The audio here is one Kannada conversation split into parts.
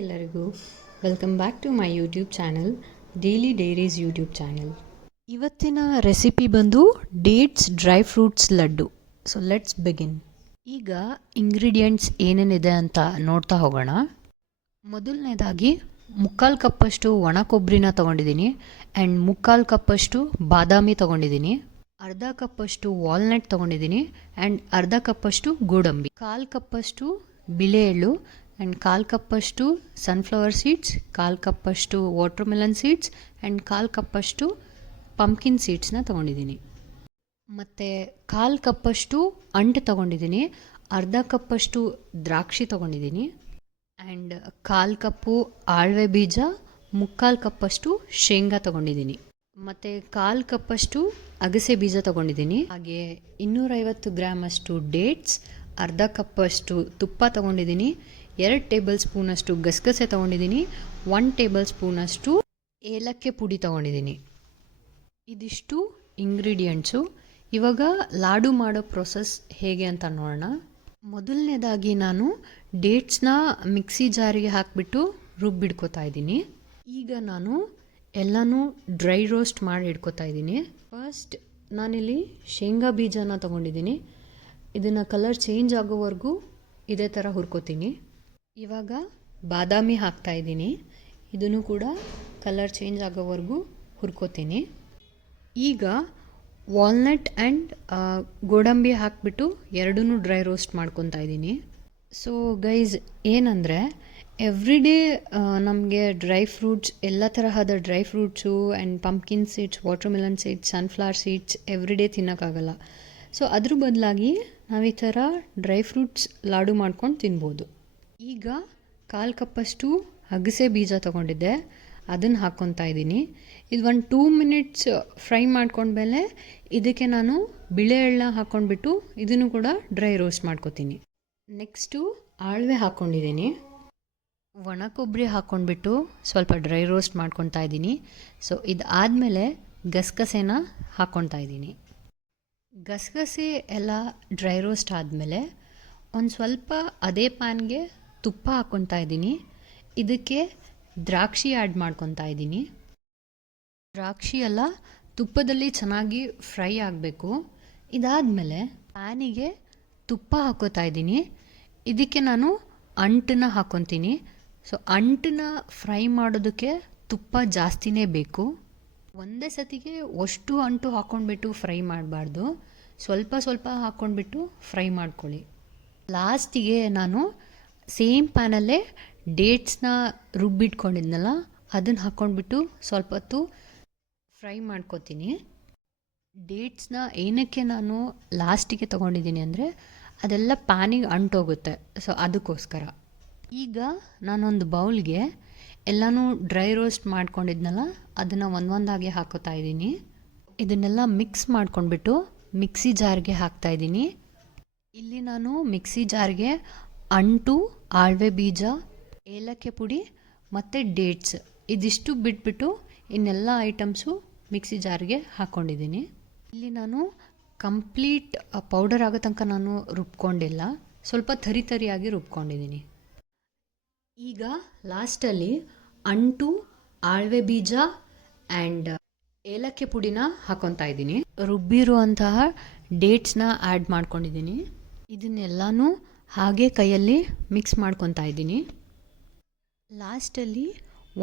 ಎಲ್ಲರಿಗೂ. Welcome back to my YouTube channel daily diaries YouTube channel ಇವತ್ತಿನ ರೆಸಿಪಿ ಬಂದು dates dry fruits laddu. So let's begin ಈಗ ಇಂಗ್ರೀಡಿಯೆಂಟ್ಸ್ ಏನೇನಿದೆ ಅಂತ ನೋಡ್ತಾ ಹೋಗೋಣ. ಮೊದಲನೇದಾಗಿ ಮುಕ್ಕಾಲು ಕಪ್ಪಷ್ಟು ಒಣ ಕೊಬ್ಬರಿನ ತೊಗೊಂಡಿದ್ದೀನಿ ಆ್ಯಂಡ್ ಮುಕ್ಕಾಲು ಕಪ್ಪಷ್ಟು ಬಾದಾಮಿ ತೊಗೊಂಡಿದ್ದೀನಿ. ಅರ್ಧ ಕಪ್ಪಷ್ಟು ವಾಲ್ನಟ್ ತೊಗೊಂಡಿದ್ದೀನಿ ಆ್ಯಂಡ್ ಅರ್ಧ ಕಪ್ಪಷ್ಟು ಗೋಡಂಬಿ. ಕಾಲು ಕಪ್ಪಷ್ಟು ಬಿಳೆ ಎಳ್ಳು ಆ್ಯಂಡ್ ಕಾಲು ಕಪ್ಪಷ್ಟು ಸನ್ಫ್ಲವರ್ ಸೀಡ್ಸ್ ಕಾಲು ಕಪ್ಪಷ್ಟು ವಾಟರ್ ಮೆಲನ್ ಸೀಡ್ಸ್ ಆ್ಯಂಡ್ ಕಾಲು ಕಪ್ಪಷ್ಟು ಪಂಪ್ಕಿನ್ ಸೀಡ್ಸ್ನ ತೊಗೊಂಡಿದ್ದೀನಿ. ಮತ್ತು ಕಾಲು ಕಪ್ಪಷ್ಟು ಅಂಟು ತೊಗೊಂಡಿದ್ದೀನಿ, ಅರ್ಧ ಕಪ್ಪಷ್ಟು ದ್ರಾಕ್ಷಿ ತೊಗೊಂಡಿದ್ದೀನಿ ಆ್ಯಂಡ್ ಕಾಲು ಕಪ್ಪು ಆಳ್ವೆ ಬೀಜ, ಮುಕ್ಕಾಲು ಕಪ್ಪಷ್ಟು ಶೇಂಗಾ ತೊಗೊಂಡಿದ್ದೀನಿ. ಮತ್ತು ಕಾಲು ಕಪ್ಪಷ್ಟು ಅಗಸೆ ಬೀಜ ತೊಗೊಂಡಿದ್ದೀನಿ, ಹಾಗೆ ಇನ್ನೂರೈವತ್ತು ಗ್ರಾಮ್ ಅಷ್ಟು ಡೇಟ್ಸ್ ಅರ್ಧ ಕಪ್ಪಷ್ಟು ತುಪ್ಪ ತೊಗೊಂಡಿದ್ದೀನಿ ಎರಡು ಟೇಬಲ್ ಸ್ಪೂನಷ್ಟು ಗಸಗಸೆ ತೊಗೊಂಡಿದ್ದೀನಿ ಒನ್ ಟೇಬಲ್ ಸ್ಪೂನಷ್ಟು ಏಲಕ್ಕಿ ಪುಡಿ ತೊಗೊಂಡಿದ್ದೀನಿ. ಇದಿಷ್ಟು ಇಂಗ್ರೀಡಿಯೆಂಟ್ಸು. ಇವಾಗ ಲಾಡು ಮಾಡೋ ಪ್ರೊಸೆಸ್ ಹೇಗೆ ಅಂತ ನೋಡೋಣ. ಮೊದಲನೇದಾಗಿ ನಾನು ಡೇಟ್ಸ್ನ ಮಿಕ್ಸಿ ಜಾರಿಗೆ ಹಾಕಿಬಿಟ್ಟು ರುಬ್ಬಿಡ್ಕೋತಾ ಇದ್ದೀನಿ. ಈಗ ನಾನು ಎಲ್ಲನೂ ಡ್ರೈ ರೋಸ್ಟ್ ಮಾಡಿ ಇಟ್ಕೋತಾ ಇದ್ದೀನಿ. ಫಸ್ಟ್ ನಾನಿಲ್ಲಿ ಶೇಂಗಾ ಬೀಜನ ತೊಗೊಂಡಿದ್ದೀನಿ. ಇದನ್ನು ಕಲರ್ ಚೇಂಜ್ ಆಗೋವರೆಗೂ ಇದೇ ಥರ ಹುರ್ಕೋತೀನಿ. ಇವಾಗ ಬಾದಾಮಿ ಹಾಕ್ತಾ ಇದ್ದೀನಿ. ಇದನ್ನು ಕೂಡ ಕಲರ್ ಚೇಂಜ್ ಆಗೋವರೆಗೂ ಹುರ್ಕೋತೀನಿ. ಈಗ ವಾಲ್ನಟ್ ಆ್ಯಂಡ್ ಗೋಡಂಬಿ ಹಾಕಿಬಿಟ್ಟು ಎರಡೂ ಡ್ರೈ ರೋಸ್ಟ್ ಮಾಡ್ಕೊತಾ ಇದ್ದೀನಿ. ಸೊ ಗೈಸ್ ಏನಂದರೆ ಎವ್ರಿ ಡೇ ನಮಗೆ ಡ್ರೈ ಫ್ರೂಟ್ಸ್ ಎಲ್ಲ ತರಹದ dry fruits and pumpkin seeds water melon seeds sunflower seeds every day ತಿನ್ನೋಕ್ಕಾಗಲ್ಲ. So ಅದ್ರ ಬದಲಾಗಿ ನಾವು ಈ ಥರ ಡ್ರೈ ಫ್ರೂಟ್ಸ್ ಲಾಡು ಮಾಡ್ಕೊಂಡು ತಿನ್ಬೋದು. ಈಗ ಕಾಲು ಕಪ್ಪಷ್ಟು ಅಗಸೆ ಬೀಜ ತೊಗೊಂಡಿದ್ದೆ. ಅದನ್ನು ಹಾಕ್ಕೊತಾ ಇದ್ದೀನಿ. ಇದು ಒಂದು ಟೂ ಮಿನಿಟ್ಸ್ ಫ್ರೈ ಮಾಡ್ಕೊಂಡ್ಮೇಲೆ ಇದಕ್ಕೆ ನಾನು ಬಿಳೆ ಎಳ್ಳ ಹಾಕ್ಕೊಂಡ್ಬಿಟ್ಟು ಇದನ್ನು ಕೂಡ ಡ್ರೈ ರೋಸ್ಟ್ ಮಾಡ್ಕೊತೀನಿ. ನೆಕ್ಸ್ಟು ಆಳ್ವೆ ಹಾಕ್ಕೊಂಡಿದ್ದೀನಿ. ಒಣ ಕೊಬ್ಬರಿ ಹಾಕ್ಕೊಂಡ್ಬಿಟ್ಟು ಸ್ವಲ್ಪ ಡ್ರೈ ರೋಸ್ಟ್ ಮಾಡ್ಕೊತಾ ಇದ್ದೀನಿ. ಸೊ ಇದಾದಮೇಲೆ ಗಸಗಸೆನ ಹಾಕ್ಕೊತಾ ಇದ್ದೀನಿ. ಗಸಗಸೆ ಎಲ್ಲ ಡ್ರೈ ರೋಸ್ಟ್ ಆದಮೇಲೆ ಒಂದು ಸ್ವಲ್ಪ ಅದೇ ಪ್ಯಾನ್ಗೆ ತುಪ್ಪ ಹಾಕ್ಕೊತಾ ಇದ್ದೀನಿ. ಇದಕ್ಕೆ ದ್ರಾಕ್ಷಿ ಆ್ಯಡ್ ಮಾಡ್ಕೊತಾ ಇದ್ದೀನಿ. ದ್ರಾಕ್ಷಿ ಎಲ್ಲ ತುಪ್ಪದಲ್ಲಿ ಚೆನ್ನಾಗಿ ಫ್ರೈ ಆಗಬೇಕು. ಇದಾದಮೇಲೆ ಪ್ಯಾನಿಗೆ ತುಪ್ಪ ಹಾಕೋತಾ ಇದ್ದೀನಿ. ಇದಕ್ಕೆ ನಾನು ಅಂಟನ್ನ ಹಾಕ್ಕೊತೀನಿ ಸೊ ಅಂಟನ್ನ ಫ್ರೈ ಮಾಡೋದಕ್ಕೆ ತುಪ್ಪ ಜಾಸ್ತಿನೇ ಬೇಕು. ಒಂದೇ ಸತಿಗೆ ಅಷ್ಟು ಅಂಟು ಹಾಕ್ಕೊಂಡ್ಬಿಟ್ಟು ಫ್ರೈ ಮಾಡಬಾರ್ದು. ಸ್ವಲ್ಪ ಸ್ವಲ್ಪ ಹಾಕ್ಕೊಂಡ್ಬಿಟ್ಟು ಫ್ರೈ ಮಾಡ್ಕೊಳ್ಳಿ. ಲಾಸ್ಟಿಗೆ ನಾನು ಸೇಮ್ ಪ್ಯಾನಲ್ಲೇ ಡೇಟ್ಸ್ನ ರುಬ್ಬಿಟ್ಕೊಂಡಿದ್ನಲ್ಲ, ಅದನ್ನು ಹಾಕ್ಕೊಂಡ್ಬಿಟ್ಟು ಸ್ವಲ್ಪ ಹೊತ್ತು ಫ್ರೈ ಮಾಡ್ಕೋತೀನಿ. ಡೇಟ್ಸ್ನ ಏನಕ್ಕೆ ನಾನು ಲಾಸ್ಟಿಗೆ ತೊಗೊಂಡಿದ್ದೀನಿ ಅಂದರೆ, ಅದೆಲ್ಲ ಪ್ಯಾನಿಗೆ ಅಂಟೋಗುತ್ತೆ, ಸೊ ಅದಕ್ಕೋಸ್ಕರ. ಈಗ ನಾನೊಂದು ಬೌಲ್ಗೆ ಎಲ್ಲನೂ ಡ್ರೈ ರೋಸ್ಟ್ ಮಾಡ್ಕೊಂಡಿದ್ನಲ್ಲ, ಅದನ್ನು ಒಂದೊಂದಾಗಿ ಹಾಕೋತಾ ಇದ್ದೀನಿ. ಇದನ್ನೆಲ್ಲ ಮಿಕ್ಸ್ ಮಾಡ್ಕೊಂಡ್ಬಿಟ್ಟು ಮಿಕ್ಸಿ ಜಾರ್ಗೆ ಹಾಕ್ತಾ ಇದ್ದೀನಿ. ಇಲ್ಲಿ ನಾನು ಮಿಕ್ಸಿ ಜಾರ್ಗೆ ಅಂಟು, ಆಳ್ವೆ ಬೀಜ, ಏಲಕ್ಕಿ ಪುಡಿ ಮತ್ತು ಡೇಟ್ಸ್. ಇದಿಷ್ಟು ಬಿಟ್ಬಿಟ್ಟು ಇನ್ನೆಲ್ಲ ಐಟಮ್ಸು ಮಿಕ್ಸಿ ಜಾರ್ಗೆ ಹಾಕ್ಕೊಂಡಿದ್ದೀನಿ ಇಲ್ಲಿ ನಾನು ಕಂಪ್ಲೀಟ್ ಪೌಡರ್ ಆಗೋ ತನಕ ನಾನು ರುಬ್ಕೊಂಡಿಲ್ಲ. ಸ್ವಲ್ಪ ಥರಿ ತರಿಯಾಗಿ ರುಬ್ಕೊಂಡಿದ್ದೀನಿ. ಈಗ ಲಾಸ್ಟಲ್ಲಿ ಅಂಟು, ಆಳ್ವೆ ಬೀಜ ಆ್ಯಂಡ್ ಏಲಕ್ಕಿ ಪುಡಿನ ಹಾಕೊತಾ ಇದ್ದೀನಿ. ರುಬ್ಬಿರುವಂತಹ ಡೇಟ್ಸ್ನ ಆ್ಯಡ್ ಮಾಡ್ಕೊಂಡಿದ್ದೀನಿ. ಇದನ್ನೆಲ್ಲನೂ ಹಾಗೆ ಕೈಯಲ್ಲಿ ಮಿಕ್ಸ್ ಮಾಡ್ಕೊತಾ ಇದ್ದೀನಿ. ಲಾಸ್ಟಲ್ಲಿ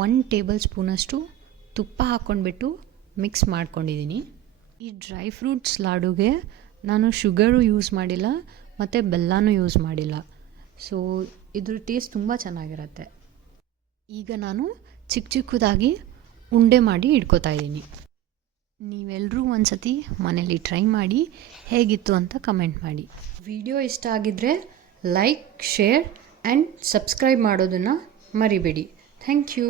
ಒನ್ ಟೇಬಲ್ ಸ್ಪೂನಷ್ಟು ತುಪ್ಪ ಹಾಕ್ಕೊಂಡ್ಬಿಟ್ಟು ಮಿಕ್ಸ್ ಮಾಡ್ಕೊಂಡಿದ್ದೀನಿ. ಈ ಡ್ರೈ ಫ್ರೂಟ್ಸ್ ಲಾಡುಗೆ ನಾನು ಶುಗರು ಯೂಸ್ ಮಾಡಿಲ್ಲ, ಮತ್ತು ಬೆಲ್ಲನೂ ಯೂಸ್ ಮಾಡಿಲ್ಲ. ಸೊ ಇದ್ರ ಟೇಸ್ಟ್ ತುಂಬ ಚೆನ್ನಾಗಿರುತ್ತೆ. ಈಗ ನಾನು ಚಿಕ್ಕ ಚಿಕ್ಕದಾಗಿ ಉಂಡೆ ಮಾಡಿ ಇಟ್ಕೋತಾ ಇದ್ದೀನಿ. ನೀವೆಲ್ಲರೂ ಒಂದು ಸತಿ ಮನೇಲಿ ಟ್ರೈ ಮಾಡಿ ಹೇಗಿತ್ತು ಅಂತ ಕಮೆಂಟ್ ಮಾಡಿ. ವಿಡಿಯೋ ಇಷ್ಟ ಆಗಿದ್ದರೆ ಲೈಕ್ ಶೇರ್ ಆ್ಯಂಡ್ ಸಬ್ಸ್ಕ್ರೈಬ್ ಮಾಡೋದನ್ನು ಮರಿಬೇಡಿ. Thank you